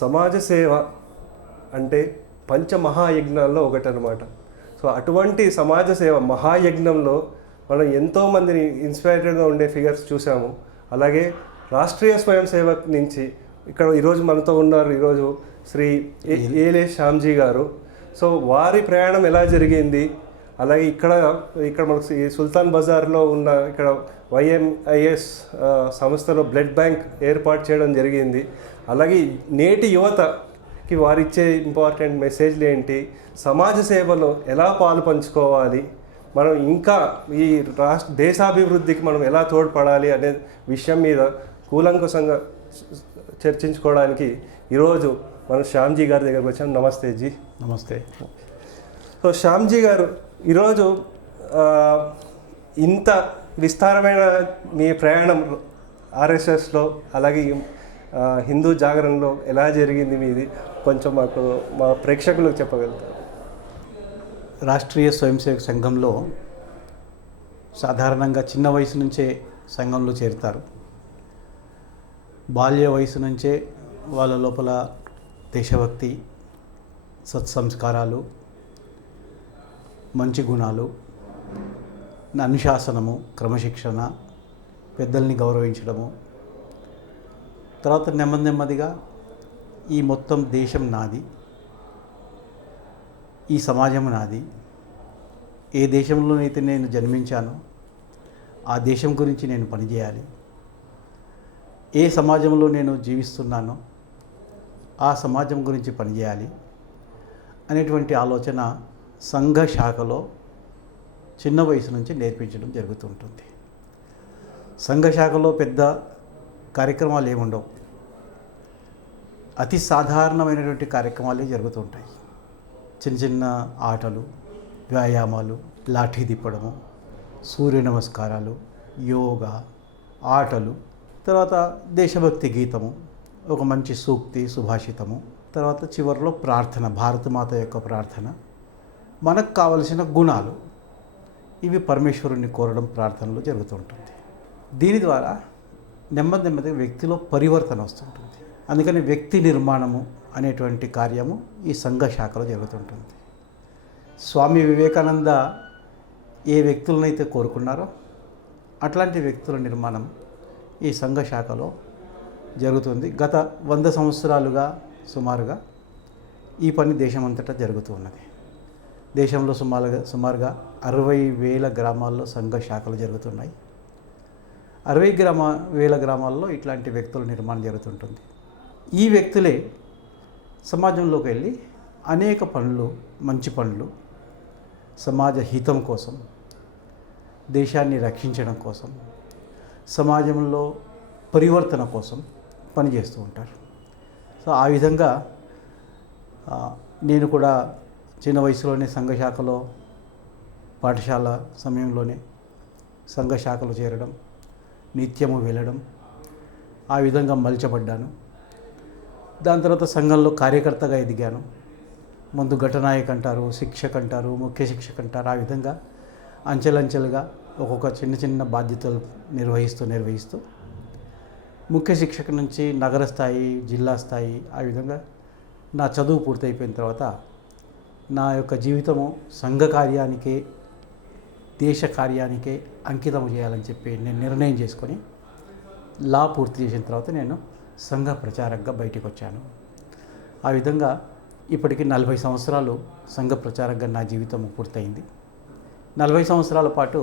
సమాజ సేవ అంటే పంచమహాయజ్ఞాల్లో ఒకటనమాట. సో అటువంటి సమాజ సేవ మహాయజ్ఞంలో మనం ఎంతోమందిని ఇన్స్పైర్డ్గా ఉండే ఫిగర్స్ చూసాము. అలాగే రాష్ట్రీయ స్వయం సేవక్ నుంచి ఇక్కడ ఈరోజు మనతో ఉన్నారు ఈరోజు శ్రీ ఏలే శ్యామ్జీ గారు. సో వారి ప్రయాణం ఎలా జరిగింది, అలాగే ఇక్కడ మనకు ఈ సుల్తాన్ బజార్లో ఉన్న ఇక్కడ YMIS సంస్థలో బ్లడ్ బ్యాంక్ ఏర్పాటు చేయడం జరిగింది. అలాగే నేటి యువతకి వారిచ్చే ఇంపార్టెంట్ మెసేజ్లు ఏంటి, సమాజ సేవలో ఎలా పాలు పంచుకోవాలి, మనం ఇంకా ఈ దేశాభివృద్ధికి మనం ఎలా తోడ్పడాలి అనే విషయం మీద కూలంకషంగా చర్చించుకోవడానికి ఈరోజు మనం శ్యామ్జీ గారి దగ్గరకు వచ్చాం. నమస్తే జీ. నమస్తే. సో శ్యామ్జీ గారు, ఈరోజు ఇంత విస్తారమైన మీ ప్రయాణం RSSలో అలాగే హిందూ జాగరణలో ఎలా జరిగింది మీది, కొంచెం మాకు మా ప్రేక్షకులకు చెప్పగలుగుతారు? రాష్ట్రీయ స్వయం సేవక సంఘంలో సాధారణంగా చిన్న వయసు నుంచే సంఘంలో చేరుతారు. బాల్య వయసు నుంచే వాళ్ళ లోపల దేశభక్తి, సత్సంస్కారాలు, మంచి గుణాలు, అనుశాసనము, క్రమశిక్షణ, పెద్దల్ని గౌరవించడము, తర్వాత నెమ్మదిగా ఈ మొత్తం దేశం నాది, ఈ సమాజం నాది, ఏ దేశంలోనైతే నేను జన్మించానో ఆ దేశం గురించి నేను పనిచేయాలి, ఏ సమాజంలో నేను జీవిస్తున్నానో ఆ సమాజం గురించి పనిచేయాలి అనేటువంటి ఆలోచన సంఘ శాఖలో చిన్న వయసు నుంచి నేర్పించడం జరుగుతుంటుంది. సంఘ శాఖలో పెద్ద కార్యక్రమాలు ఏముండవు, అతి సాధారణమైనటువంటి కార్యక్రమాలే జరుగుతుంటాయి. చిన్న ఆటలు, వ్యాయామాలు, లాఠీ తిప్పడము, సూర్య నమస్కారాలు, యోగా, ఆటలు, తర్వాత దేశభక్తి గీతము, ఒక మంచి సూక్తి, సుభాషితము, తర్వాత చివరిలో ప్రార్థన, భారతమాత యొక్క ప్రార్థన, మనకు కావలసిన గుణాలు, ఇవి పరమేశ్వరుని కోరడం ప్రార్థనలో జరుగుతుంటుంది. దీని ద్వారా నెమ్మదిగా వ్యక్తిలో పరివర్తన వస్తుంటుంది. అందుకని వ్యక్తి నిర్మాణము అనేటువంటి కార్యము ఈ సంఘ శాఖలో జరుగుతుంటుంది. స్వామి వివేకానంద ఏ వ్యక్తులనైతే కోరుకున్నారో అట్లాంటి వ్యక్తుల నిర్మాణం ఈ సంఘ శాఖలో జరుగుతుంది. గత 100 సంవత్సరాలుగా సుమారుగా ఈ పని దేశమంతటా జరుగుతూ ఉన్నది. దేశంలో సుమారుగా 60,000 గ్రామాల్లో సంఘ శాఖలు జరుగుతున్నాయి. 60,000 గ్రామాల్లో ఇట్లాంటి వ్యక్తుల నిర్మాణం జరుగుతుంటుంది. ఈ వ్యక్తులే సమాజంలోకి వెళ్ళి అనేక పనులు, మంచి పనులు, సమాజ హితం కోసం, దేశాన్ని రక్షించడం కోసం, సమాజంలో పరివర్తన కోసం పనిచేస్తూ ఉంటారు. సో ఆ విధంగా నేను కూడా చిన్న వయసులోనే సంఘ శాఖలో, పాఠశాల సమయంలోనే సంఘ శాఖలో చేరడం, నిత్యము వెళ్ళడం, ఆ విధంగా మలచబడ్డాను. దాని తర్వాత సంఘంలో కార్యకర్తగా ఎదిగాను. ముందు ఘటనాయక్ అంటారు, శిక్షక్ అంటారు, ముఖ్య శిక్షక్ అంటారు. ఆ విధంగా అంచెలంచెలుగా ఒక్కొక్క చిన్న బాధ్యతలు నిర్వహిస్తూ ముఖ్య శిక్షక నుంచి నగర స్థాయి, జిల్లా స్థాయి, ఆ విధంగా నా చదువు పూర్తయిపోయిన తర్వాత నా యొక్క జీవితము సంఘ కార్యానికే, దేశ కార్యానికే అంకితం చేయాలని చెప్పి నేను నిర్ణయం చేసుకొని లా పూర్తి చేసిన తర్వాత నేను సంఘ ప్రచారకగా బయటికి వచ్చాను. ఆ విధంగా ఇప్పటికి 40 సంవత్సరాలు సంఘ ప్రచారకగా నా జీవితం పూర్తయింది. 40 సంవత్సరాల పాటు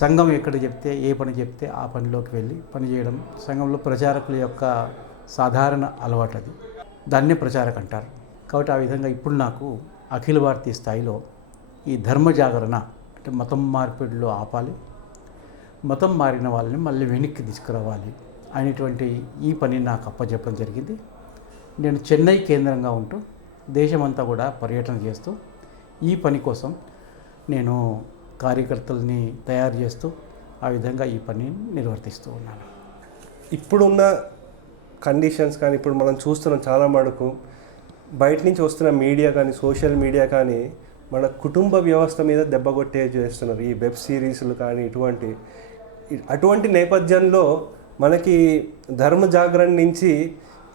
సంఘం ఎక్కడ చెప్తే, ఏ పని చెప్తే ఆ పనిలోకి వెళ్ళి పనిచేయడం సంఘంలో ప్రచారకుల యొక్క సాధారణ అలవాటు. అది దాన్నే ప్రచారక అంటారు. కాబట్టి ఆ విధంగా ఇప్పుడు నాకు అఖిల భారతీయ స్థాయిలో ఈ ధర్మ జాగరణ అంటే మతం మార్పిడిలో ఆపాలి, మతం మారిన వాళ్ళని మళ్ళీ వెనక్కి తీసుకురావాలి అనేటువంటి ఈ పని నాకు అప్పచెప్పడం జరిగింది. నేను చెన్నై కేంద్రంగా ఉంటూ దేశమంతా కూడా పర్యటన చేస్తూ ఈ పని కోసం నేను కార్యకర్తల్ని తయారు చేస్తూ ఆ విధంగా ఈ పని నిర్వర్తిస్తూ ఉన్నాను. ఇప్పుడున్న కండిషన్స్ కానీ ఇప్పుడు మనం చూస్తున్నాం చాలా మటుకు బయట నుంచి వస్తున్న మీడియా కానీ సోషల్ మీడియా కానీ మన కుటుంబ వ్యవస్థ మీద దెబ్బ కొట్టే చేస్తున్నారు. ఈ వెబ్ సిరీస్లు కానీ అటువంటి నేపథ్యంలో మనకి ధర్మ జాగరణ నుంచి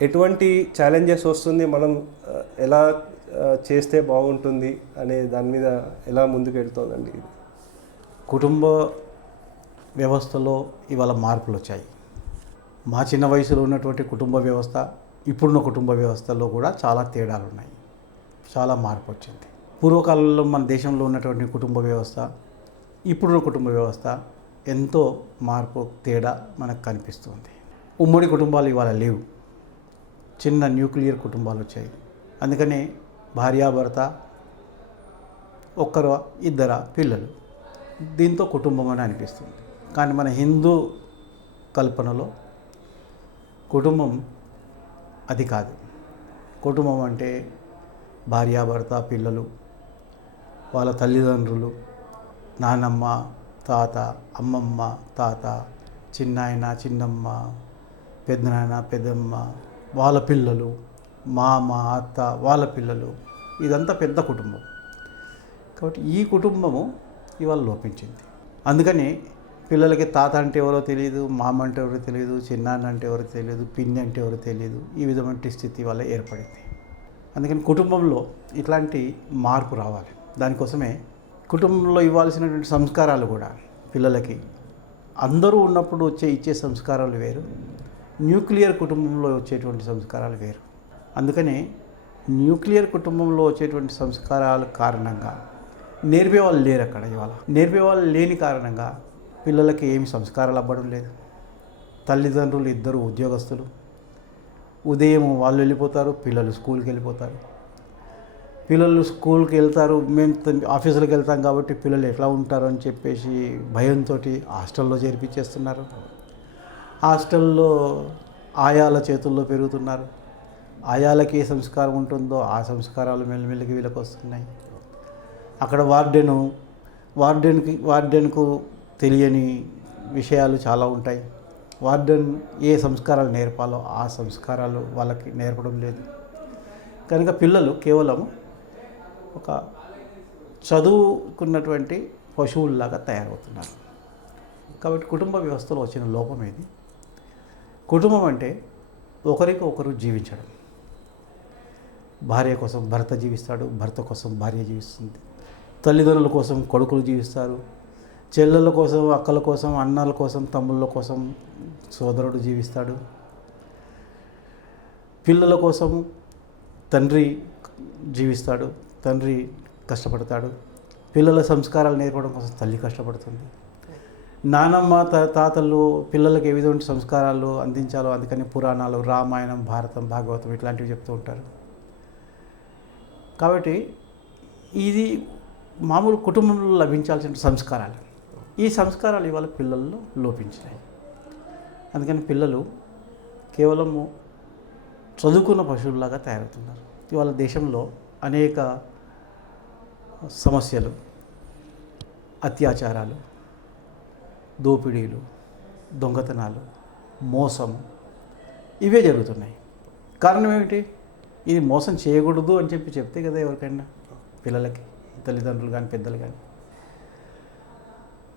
ఎటువంటి ఛాలెంజెస్ వస్తుంది, మనం ఎలా చేస్తే బాగుంటుంది అనే దాని మీద ఎలా ముందుకు వెళ్తుందండి ఇది? కుటుంబ వ్యవస్థలో ఇవాళ మార్పులు వచ్చాయి. మా చిన్న వయసులో ఉన్నటువంటి కుటుంబ వ్యవస్థ ఇప్పుడున్న కుటుంబ వ్యవస్థలో కూడా చాలా తేడాలు ఉన్నాయి. చాలా మార్పు వచ్చింది. పూర్వకాలంలో మన దేశంలో ఉన్నటువంటి కుటుంబ వ్యవస్థ ఇప్పుడున్న కుటుంబ వ్యవస్థ ఎంతో మార్పు తేడా మనకు కనిపిస్తుంది. ఉమ్మడి కుటుంబాలు ఇవాళ లేవు. చిన్న న్యూక్లియర్ కుటుంబాలు వచ్చాయి. అందుకని భార్యాభర్త, ఒక్కరు ఇద్దరు పిల్లలు, దీంతో కుటుంబం అని అనిపిస్తుంది. కానీ మన హిందూ కల్పనలో కుటుంబం అది కాదు. కుటుంబం అంటే భార్యాభర్త, పిల్లలు, వాళ్ళ తల్లిదండ్రులు, నానమ్మ, తాత, అమ్మమ్మ, తాత, చిన్నాయన, చిన్నమ్మ, పెద్దనాయన, పెద్దమ్మ, వాళ్ళ పిల్లలు, మామ, అత్త, వాళ్ళ పిల్లలు, ఇదంతా పెద్ద కుటుంబం. కాబట్టి ఈ కుటుంబము ఇవాళ లోపించింది. అందుకని పిల్లలకి తాత అంటే ఎవరో తెలియదు, మామ అంటే ఎవరో తెలియదు, చిన్నాన్న అంటే ఎవరో తెలియదు, పిన్ని అంటే ఎవరో తెలియదు. ఈ విధమైన స్థితి వల్ల ఏర్పడింది. అందుకని కుటుంబంలో ఇట్లాంటి మార్పు రావాలి. దానికోసమే కుటుంబంలో ఇవ్వాల్సినటువంటి సంస్కారాలు కూడా పిల్లలకి అందరూ ఉన్నప్పుడు ఇచ్చే సంస్కారాలు వేరు, న్యూక్లియర్ కుటుంబంలో వచ్చేటువంటి సంస్కారాలు వేరు. అందుకని న్యూక్లియర్ కుటుంబంలో వచ్చేటువంటి సంస్కారాల కారణంగా నేర్పేవాళ్ళు లేరు అక్కడ. ఇవాళ నేర్పేవాళ్ళు లేని కారణంగా పిల్లలకి ఏమి సంస్కారాలు అవ్వడం లేదు. తల్లిదండ్రులు ఇద్దరు ఉద్యోగస్తులు, ఉదయం వాళ్ళు వెళ్ళిపోతారు, పిల్లలు స్కూల్కి వెళ్ళిపోతారు. పిల్లలు స్కూల్కి వెళ్తారు, మేము ఆఫీసులకు వెళ్తాం కాబట్టి పిల్లలు ఎట్లా ఉంటారు అని చెప్పేసి భయంతో హాస్టల్లో చేర్పించేస్తున్నారు. హాస్టల్లో ఆయాల చేతుల్లో పెరుగుతున్నారు. ఆయాలకి ఏ సంస్కారం ఉంటుందో ఆ సంస్కారాలు మెల్లిమెల్లిగా వీళ్ళకి వస్తున్నాయి. అక్కడ వార్డెన్కు తెలియని విషయాలు చాలా ఉంటాయి. వార్డెన్ ఏ సంస్కారాలు నేర్పాలో ఆ సంస్కారాలు వాళ్ళకి నేర్పడం లేదు. కనుక పిల్లలు కేవలం ఒక చదువుకున్నటువంటి పశువుల్లాగా తయారవుతున్నారు. కాబట్టి కుటుంబ వ్యవస్థలో వచ్చిన లోపం ఏది? కుటుంబం అంటే ఒకరికి ఒకరు జీవించడం. భార్య కోసం భర్త జీవిస్తాడు, భర్త కోసం భార్య జీవిస్తుంది. తల్లిదండ్రుల కోసం కొడుకులు జీవిస్తారు, చెల్లెళ్ళ కోసం, అక్కల కోసం, అన్నల కోసం, తమ్ముళ్ళ కోసం సోదరుడు జీవిస్తాడు. పిల్లల కోసం తండ్రి జీవిస్తాడు, తండ్రి కష్టపడతాడు. పిల్లల సంస్కారాలు నేర్పడం కోసం తల్లి కష్టపడుతుంది. నానమ్మ, తాతలు పిల్లలకి ఏ విధమైన సంస్కారాలు అందించాలో అందుకని పురాణాలు, రామాయణం, భారతం, భాగవతం ఇట్లాంటివి చెప్తూ ఉంటారు. కాబట్టి ఇది మామూలు కుటుంబంలో లభించాల్సిన సంస్కారాలు. ఈ సంస్కారాలు ఇవాళ పిల్లల్లో లోపించినాయి. అందుకని పిల్లలు కేవలము చదువుకున్న పశువుల్లాగా తయారవుతున్నారు. ఇవాళ దేశంలో అనేక సమస్యలు, అత్యాచారాలు, దోపిడీలు, దొంగతనాలు, మోసము ఇవే జరుగుతున్నాయి. కారణం ఏమిటి? ఇది మోసం చేయకూడదు అని చెప్తే కదా ఎవరికైనా, పిల్లలకి, తల్లిదండ్రులు కానీ పెద్దలు కానీ.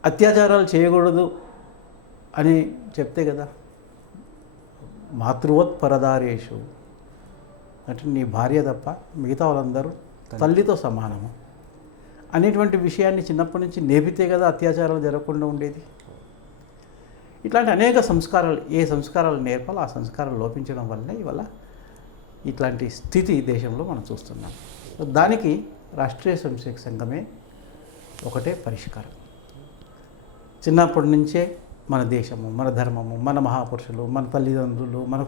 అత్యాచారాలు చేయకూడదు అని చెప్తే కదా. మాతృవత్ పరదారేషు అంటే నీ భార్య తప్ప మిగతా వాళ్ళందరూ తల్లితో సమానము అనేటువంటి విషయాన్ని చిన్నప్పటి నుంచి నేర్పితే కదా అత్యాచారాలు జరగకుండా ఉండేది. ఇట్లాంటి అనేక సంస్కారాలు, ఏ సంస్కారాలు నేర్పాలో ఆ సంస్కారాలు లోపించడం వల్ల ఇవాళ ఇట్లాంటి స్థితి దేశంలో మనం చూస్తున్నాం. దానికి రాష్ట్రీయ స్వయంసేవక సంఘమే ఒకటే పరిష్కారం. చిన్నప్పటి నుంచే మన దేశము, మన ధర్మము, మన మహాపురుషులు, మన తల్లిదండ్రులు, మన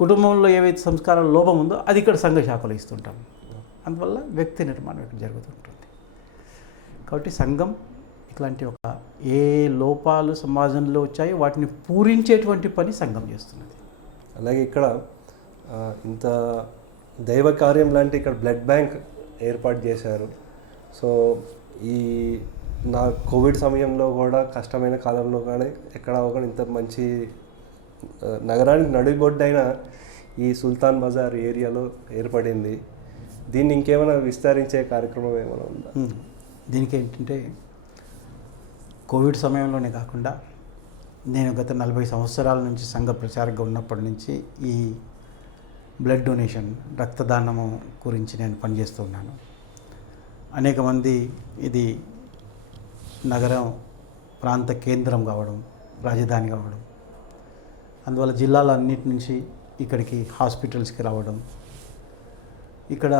కుటుంబంలో ఏవైతే సంస్కారాల లోపం ఉందో అది ఇక్కడ సంఘ శాఖలు ఇస్తుంటాం. అందువల్ల వ్యక్తి నిర్మాణం ఇక్కడ జరుగుతుంటుంది. కాబట్టి సంఘం ఇట్లాంటి ఏ లోపాలు సమాజంలో వచ్చాయో వాటిని పూరించేటువంటి పని సంఘం చేస్తున్నది. అలాగే ఇక్కడ ఇంత దైవ కార్యం లాంటి ఇక్కడ బ్లడ్ బ్యాంక్ ఏర్పాటు చేశారు. సో ఈ కోవిడ్ సమయంలో కూడా, కష్టమైన కాలంలో కానీ ఎక్కడ ఒక ఇంత మంచి నగరానికి నడిబొడ్డైన ఈ సుల్తాన్ బజార్ ఏరియాలో ఏర్పడింది. దీన్ని ఇంకేమైనా విస్తరించే కార్యక్రమం ఏమైనా ఉందా? దీనికి ఏంటంటే కోవిడ్ సమయంలోనే కాకుండా నేను గత 40 సంవత్సరాల నుంచి సంఘ ప్రచారంగా ఉన్నప్పటి నుంచి ఈ బ్లడ్ డొనేషన్ రక్తదానము గురించి నేను పనిచేస్తున్నాను. అనేక మంది ఇది నగరం ప్రాంత కేంద్రం కావడం, రాజధాని కావడం, అందువల్ల జిల్లాలన్నిటి నుంచి ఇక్కడికి హాస్పిటల్స్కి రావడం, ఇక్కడ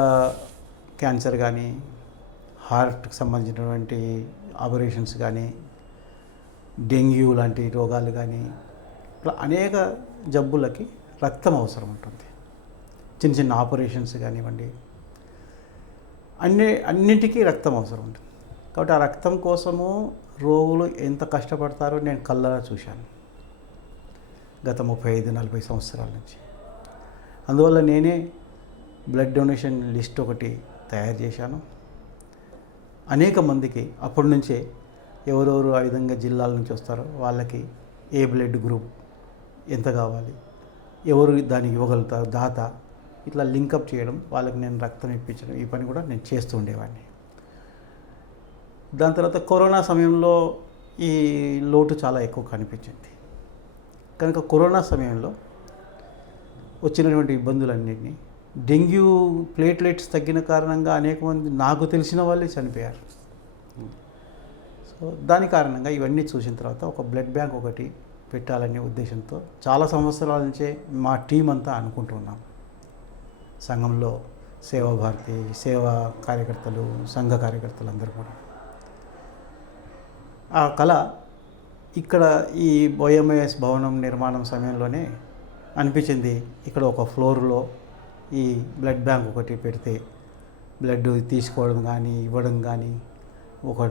క్యాన్సర్ కానీ హార్ట్కి సంబంధించినటువంటి ఆపరేషన్స్ కానీ డెంగ్యూ లాంటి రోగాలు కానీ ఇట్లా అనేక జబ్బులకి రక్తం అవసరం ఉంటుంది. చిన్న చిన్న ఆపరేషన్స్ కానివ్వండి, అన్నింటికీ రక్తం అవసరం ఉంటుంది. కాబట్టి ఆ రక్తం కోసము రోగులు ఎంత కష్టపడతారో నేను కళ్ళారా చూశాను గత 35-40 సంవత్సరాల నుంచి. అందువల్ల నేనే బ్లడ్ డొనేషన్ లిస్ట్ ఒకటి తయారు చేశాను. అనేక మందికి అప్పటి నుంచే ఎవరెవరు ఆ విధంగా జిల్లాల నుంచి వస్తారో వాళ్ళకి ఏ బ్లడ్ గ్రూప్ ఎంత కావాలి, ఎవరు దానికి ఇవ్వగలుగుతారు, దాత, ఇట్లా లింకప్ చేయడం, వాళ్ళకి నేను రక్తం ఇప్పించడం, ఈ పని కూడా నేను చేస్తూ ఉండేవాడిని. దాని తర్వాత కరోనా సమయంలో ఈ లోటు చాలా ఎక్కువ కనిపించింది. కనుక కరోనా సమయంలో వచ్చినటువంటి ఇబ్బందులన్నింటినీ, డెంగ్యూ ప్లేట్లెట్స్ తగ్గిన కారణంగా అనేక మంది నాకు తెలిసిన వాళ్ళే చనిపోయారు. సో దాని కారణంగా ఇవన్నీ చూసిన తర్వాత ఒక బ్లడ్ బ్యాంక్ ఒకటి పెట్టాలనే ఉద్దేశంతో చాలా సంవత్సరాల నుంచే మా టీం అంతా అనుకుంటున్నాం. సంఘంలో సేవాభారతి, సేవా కార్యకర్తలు, సంఘ కార్యకర్తలు అందరూ కూడా ఆ కళ ఇక్కడ ఈ ఓఎంఏఎస్ భవనం నిర్మాణం సమయంలోనే అనిపించింది. ఇక్కడ ఒక ఫ్లోర్లో ఈ బ్లడ్ బ్యాంక్ ఒకటి పెడితే బ్లడ్ తీసుకోవడం కానీ ఇవ్వడం కానీ, ఒక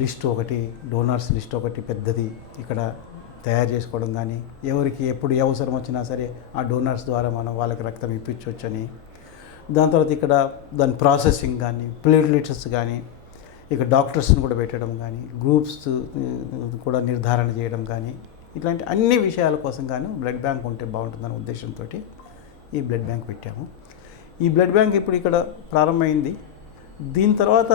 లిస్ట్ ఒకటి, డోనర్స్ లిస్ట్ ఒకటి పెద్దది ఇక్కడ తయారు చేసుకోవడం కానీ, ఎవరికి ఎప్పుడు ఏ అవసరం వచ్చినా సరే ఆ డోనర్స్ ద్వారా మనం వాళ్ళకి రక్తం ఇప్పించవచ్చని, దాని తర్వాత ఇక్కడ దాని ప్రాసెసింగ్ కానీ, ప్లేట్లెట్స్ కానీ, ఇక డాక్టర్స్ని కూడా పెట్టడం కానీ, గ్రూప్స్ కూడా నిర్ధారణ చేయడం కానీ, ఇట్లాంటి అన్ని విషయాల కోసం కానీ బ్లడ్ బ్యాంక్ ఉంటే బాగుంటుందనే ఉద్దేశంతో ఈ బ్లడ్ బ్యాంక్ పెట్టాము. ఈ బ్లడ్ బ్యాంక్ ఇప్పుడు ఇక్కడ ప్రారంభమైంది. దీని తర్వాత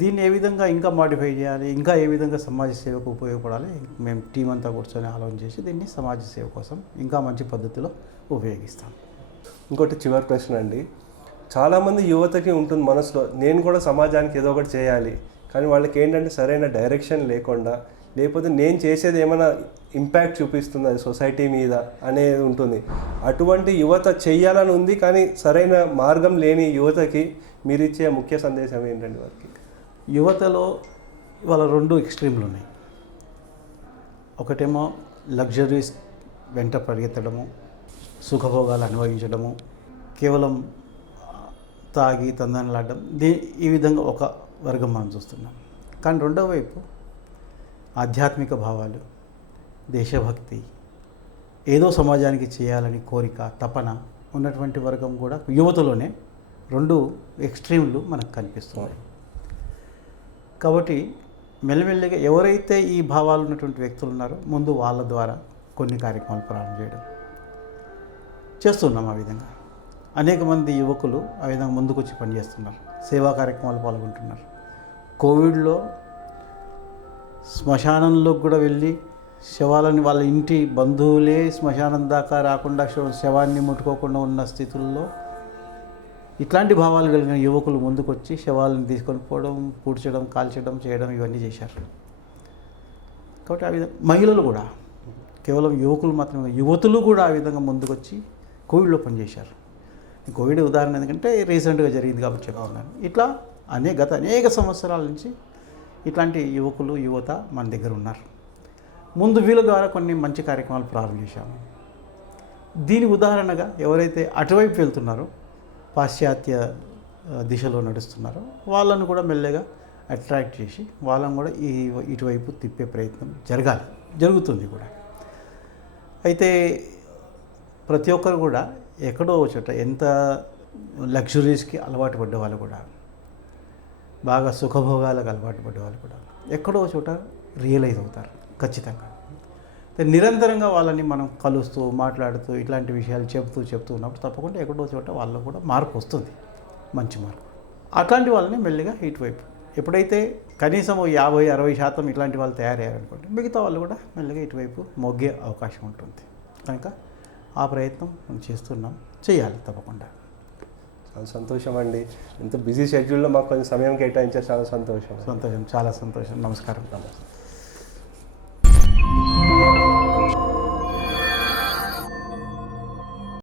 దీన్ని ఏ విధంగా ఇంకా మాడిఫై చేయాలి, ఇంకా ఏ విధంగా సమాజ సేవకు ఉపయోగపడాలి, మేము టీం అంతా కూర్చొని ఆలోచన చేసి దీన్ని సమాజ సేవ కోసం ఇంకా మంచి పద్ధతిలో ఉపయోగిస్తాం. ఇంకోటి చివరి ప్రశ్న అండి. చాలామంది యువతకి ఉంటుంది మనసులో, నేను కూడా సమాజానికి ఏదో ఒకటి చేయాలి, కానీ వాళ్ళకి ఏంటంటే సరైన డైరెక్షన్ లేకుండా, లేకపోతే నేను చేసేది ఏమైనా ఇంపాక్ట్ చూపిస్తుంది అది సొసైటీ మీద అనేది ఉంటుంది. అటువంటి యువత చెయ్యాలని ఉంది, కానీ సరైన మార్గం లేని యువతకి మీరు ఇచ్చే ముఖ్య సందేశం ఏంటండి వారికి? యువతలో ఇవాళ 2 ఎక్స్ట్రీమ్లు ఉన్నాయి. ఒకటేమో లగ్జరీస్ వెంట పరిగెత్తడము, సుఖభోగాలు అనుభవించడము, కేవలం తాగి తందనలాడడం, ఈ విధంగా ఒక వర్గం మనం చూస్తున్నాం. కానీ రెండో వైపు ఆధ్యాత్మిక భావాలు, దేశభక్తి, ఏదో సమాజానికి చేయాలని కోరిక, తపన ఉన్నటువంటి వర్గం కూడా యువతలోనే 2 ఎక్స్ట్రీమ్లు మనకు కనిపిస్తున్నాయి. కాబట్టి మెల్లమెల్లగా ఎవరైతే ఈ భావాలు ఉన్నటువంటి వ్యక్తులు ఉన్నారో ముందు వాళ్ళ ద్వారా కొన్ని కార్యక్రమాలు ప్రారంభం చేయడం చేస్తున్నాం. ఆ విధంగా అనేక మంది యువకులు ఆ విధంగా ముందుకొచ్చి పనిచేస్తున్నారు, సేవా కార్యక్రమాలు పాల్గొంటున్నారు. కోవిడ్లో శ్మశానంలో కూడా వెళ్ళి శవాలని, వాళ్ళ ఇంటి బంధువులే శ్మశానం దాకా రాకుండా శవాన్ని ముట్టుకోకుండా ఉన్న స్థితుల్లో ఇట్లాంటి భావాలు కలిగిన యువకులు ముందుకొచ్చి శవాలను తీసుకొని పోవడం, పూడ్చడం, కాల్చడం, చేయడం ఇవన్నీ చేశారు. కాబట్టి ఆ విధంగా మహిళలు కూడా, కేవలం యువకులు మాత్రమే, యువతులు కూడా ఆ విధంగా ముందుకొచ్చి కోవిడ్లో పనిచేశారు. కోవిడ్ ఉదాహరణ ఎందుకంటే రీసెంట్గా జరిగింది కాబట్టి చెప్తున్నాను. ఇట్లా గత అనేక సంవత్సరాల నుంచి ఇట్లాంటి యువకులు, యువత మన దగ్గర ఉన్నారు. ముందు వీళ్ళ ద్వారా కొన్ని మంచి కార్యక్రమాలు ప్రారంభం చేశాము. దీని ఉదాహరణగా ఎవరైతే అటువైపు వెళ్తున్నారో, పాశ్చాత్య దిశలో నడుస్తున్నారో వాళ్ళను కూడా మెల్లగా అట్రాక్ట్ చేసి వాళ్ళని కూడా ఇటువైపు తిప్పే ప్రయత్నం జరుగుతుంది కూడా. అయితే ప్రతి ఒక్కరు కూడా ఎక్కడో చోట, ఎంత లగ్జరీస్కి అలవాటు పడ్డ వాళ్ళు కూడా, బాగా సుఖభోగాలకు అలవాటు పడ్డ వాళ్ళు కూడా ఎక్కడో చోట రియలైజ్ అవుతారు ఖచ్చితంగా. నిరంతరంగా వాళ్ళని మనం కలుస్తూ, మాట్లాడుతూ, ఇట్లాంటి విషయాలు చెప్తూ ఉన్నప్పుడు తప్పకుండా ఎక్కడో చోట వాళ్ళలో కూడా మార్పు వస్తుంది, మంచి మార్పు. అట్లాంటి వాళ్ళని మెల్లిగా ఇటువైపు, ఎప్పుడైతే కనీసం 50-60% ఇట్లాంటి వాళ్ళు తయారయ్యారనుకోండి, మిగతా వాళ్ళు కూడా మెల్లగా ఇటువైపు మొగ్గే అవకాశం ఉంటుంది. కనుక ఆ ప్రయత్నం మనం చేస్తున్నాం, చేయాలి తప్పకుండా. చాలా సంతోషం అండి. ఇంత బిజీ షెడ్యూల్లో మాకు కొంచెం సమయం కేటాయించారు, చాలా సంతోషం. సంతోషం, చాలా సంతోషం. నమస్కారం. నమస్తే.